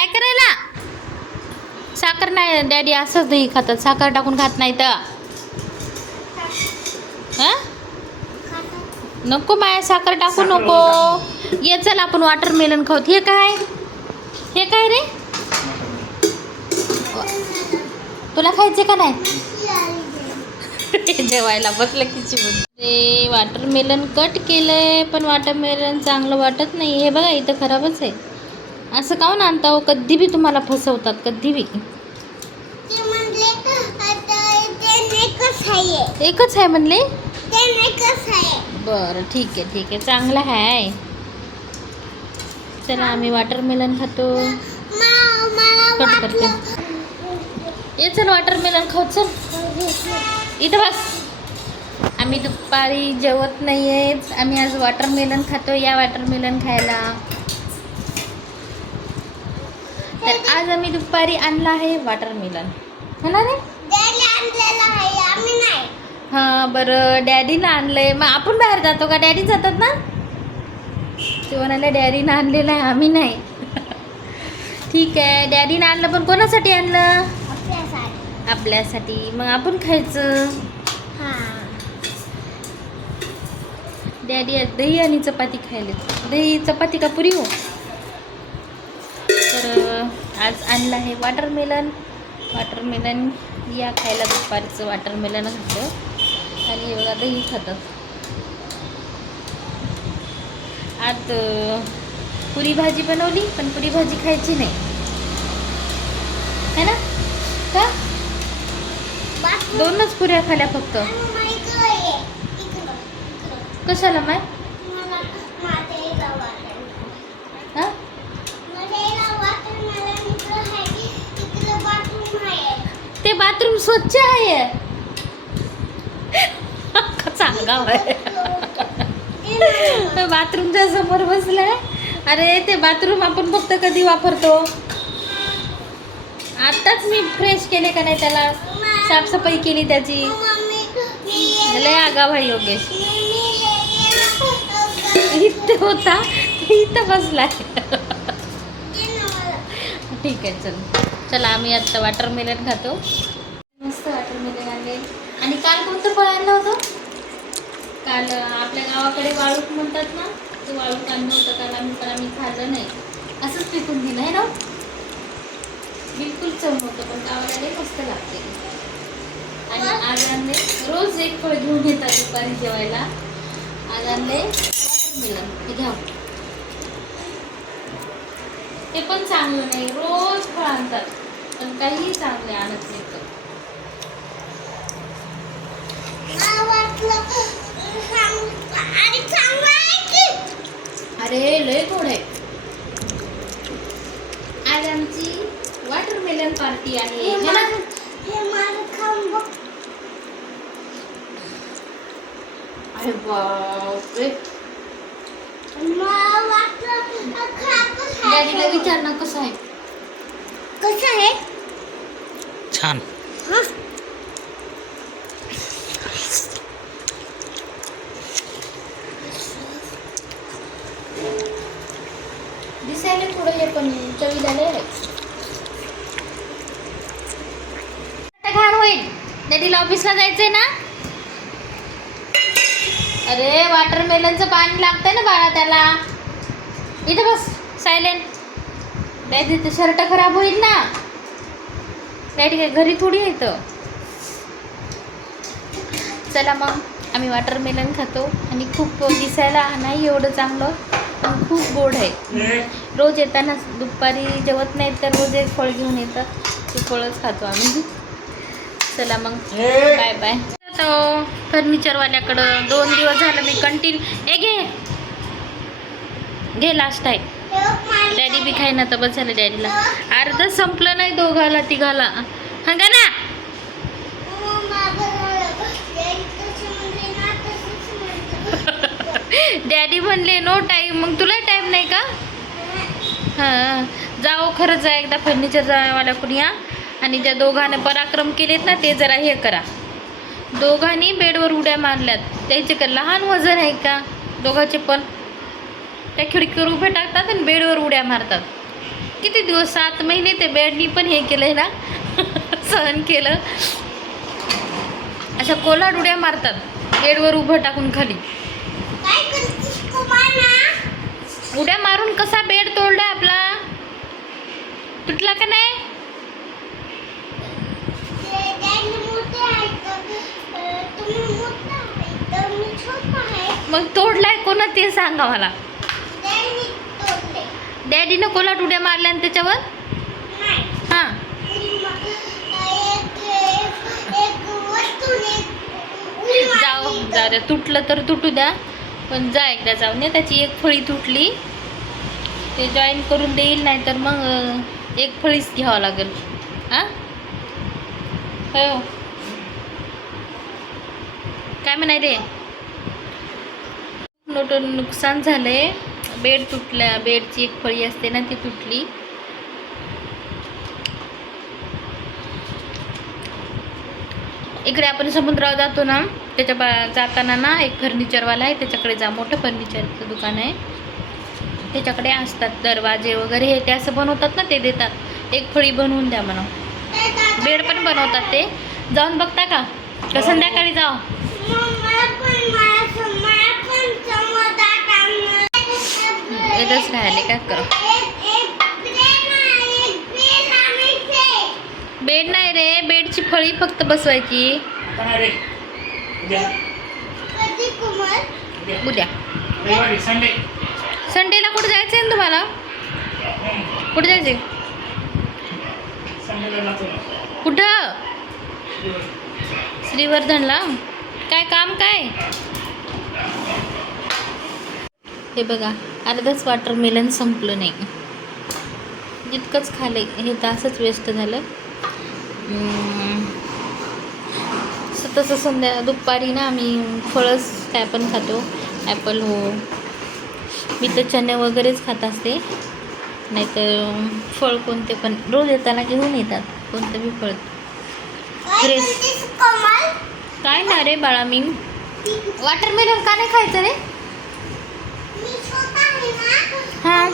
काय करायला? साखर नाही डॅडी असंच दही खातात. साखर टाकून खात नाही तर. हा? नको माया साखर टाकू नको. ये चल आपण वॉटरमेलन खाऊत हे काय? हे काय रे? तुला खायचे का नाही? जेवायला बसलं की चिमून. ते वॉटरमेलन कट केलंय पण वॉटरमेलन चांगलं वाटत नाही. हे बघा इथं खराबच आहे. असं काहून आणता हो? कधी बी तुम्हाला फसवतात कधी बी. आहे. एकच आहे म्हणले? आहे. बरं ठीक आहे ठीक आहे. चांगलं आहे. चला आम्ही वॉटरमेलन खातो. मा- मला कट करते. ये चल वॉटरमेलन खाऊ चल. इथं बस. आम्ही दुपारी जेवत नाही आहेत आम्ही आज वॉटरमेलन खातो. या वॉटरमेलन खायला. तर आज आम्ही दुपारी आणला आहे वॉटरमेलन हो ना रे हां बरं. डॅडीनं आणलंय. मग आपण बाहेर जातो का? डॅडी जातात ना? म्हणाले डॅडीनं आणलेलं आहे आम्ही नाही. ठीक आहे. डॅडीनं आणलं पण कोणासाठी आणलं? आपल्यासाठी. मग आपण खायचं. हा. डॅडी आज दही आणि चपाती खायले. दही चपाती का पुरी हो? आज आणलं आहे वॉटरमेलन वॉटरमेलन या खायला दुपारचं वॉटरमेलन घातलं आणि हे बघा दही खातात आज पुरी भाजी बनवली पण पुरी भाजी खायची नाही. है ना? का? दोनच पुऱ्या खाल्या फक्त. कशाला माय मला माझ्या इला वाटण. हां माझ्या इला वाटण मला इकडं आहे. इकडं बाथरूम आहे. ते बाथरूम स्वच्छ आहे. चांगला आहे. बाथरूमच्या समोर बसलाय. अरे ते बाथरूम आपण फक्त कधी वापरतो? आत्ताच मी फ्रेश केले का नाही त्याला? साफसफाई केली त्याची. लय आगाव आहे योगेश. इथं होता इथं बसलाय. ठीक आहे चल. चला आम्ही आता वॉटरमेलन खातो. आणले आणि काल कोणतं फळ आणलं होतं? काल आपल्या गावाकडे वाळूक म्हणतात ना ते वाळूक आणलं होतं. काल आम्ही पण आम्ही खाल्लं नाही. असंच पिकून दिलं आहे ना? बिलकुल चव नव्हतं पण गावाला मस्त लागते. आणि आज आणले रोज एक फळ घेऊन येतात दुपारी जेवायला. आज आणले वॉटरमेलन. हे घ्या. ते पण चांगलं नाही. रोज फळ आणतात पण काहीही चांगले आणत नाही तर. मला वाटलं, चांग- अरे चांगलं आहे की? अरे लय थोडे आज आमची वॉटरमेलन पार्टी आहे हे है ना? हे. अरे बापरे आहे. डॅडीला विचार ना कसं आहे कसं आहे छान चवीला आहे घाण होईल. डॅडीला ऑफिसला जायचंय ना? अरे वॉटरमेलनचं पाणी लागतंय ना बाळा त्याला. इथं बस सायलेंट नाही तिथे शर्ट खराब होईल ना. डॅडी काय घरी थोडी येतं चला मग आम्ही वॉटरमेलन खातो. आणि खूप दिसायला नाही एवढं चांगलं. पण खूप गोड आहे. रोज येताना दुपारी जेवत नाहीत तर रोज एक फळ घेऊन येतात. ते फळच खातो आम्ही. चला मग. बाय बाय फर्निचरवाल्याकडं दोन दिवस झालं मी कंटिन्यू. ए घे. घे लास्ट आहे. डॅडी बी खाय ना तर बस झालं डॅडीला अर्धच संपलं नाही दोघाला तिघाला. हा का ना मग माझं झालं. डॅडी तसं म्हणले ना, तसंच म्हणलं. डॅडी म्हणले नो टाईम मग तुला टाईम नाही का? हां. जाओ खरंच जा एकदा फर्निचर जावाल्याकडून या आणि ज्या दोघांनी पराक्रम केलेत ना ते जरा हे करा. दोघांनी बेडवर उड्या मारल्यात. त्यांचे का लहान वजन आहे का? दोघांचे पण. त्या खिडकीवर उभे टाकतात आणि बेडवर उड्या मारतात. किती दिवस सात महिने ते बेडनी पण हे केलंय ना? सहन केलं. अशा कोलाड उड्या मारतात. बेडवर उभं टाकून खाली. उड्या मारून कसा बेड तोडलाय आपला? तुटला का नाही? मग तोडलाय कोणा ते सांगा मला. डॅडी तोडले. डॅडीनं कोल्हाट उड्या मारल्या त्याच्यावर नाही हां एक एक वस्तूने उडी जाऊ द्या तुटलं तर तुटू द्या. पण जा एकदा जाऊन नये त्याची एक फळी तुटली. ते जॉईन करून देईल नाही तर मग एक फळीच घ्यावं लागेल. हां? हो. काय म्हणाय रे मोठं नुकसान झालंय. बेड तुटल्या बेडची एक फळी असते ना ती तुटली. इकडे आपण समुद्रावर जातो ना. त्याच्या बा जाताना ना एक फर्निचरवाला आहे त्याच्याकडे जा. मोठं फर्निचरचं दुकान आहे. त्याच्याकडे असतात दरवाजे वगैरे. हे ते असं बनवतात ना ते देतात. एक फळी बनवून द्या म्हणा. बेड पण बनवतात ते. जाऊन बघता का? का संध्याकाळी जाऊ मला येतच राहिले का? कर. बेड नाही रे. बेडची फळी फक्त बसवायची. उद्या. संडे. संडेला कुठे जायचं आहे ना तुम्हाला? कुठे जायचे संडेला जातो. कुठं? श्रीवर्धनला? काय काम काय? हे बघा अर्धच वॉटरमेलन संपलं नाही. जितकंच खाले हे तर असंच वेस्ट झालं. तसं संध्या दुपारी ना आम्ही फळंच काय पण खातो. ॲपल हो. मी तर चणे वगैरेच खात असते. नाहीतर फळ कोणते पण रोज येताना घेऊन येतात. कोणतं बी फळ. काय ना रे बाळा मी. वॉटरमेलन का नाही खायचं रे? हा.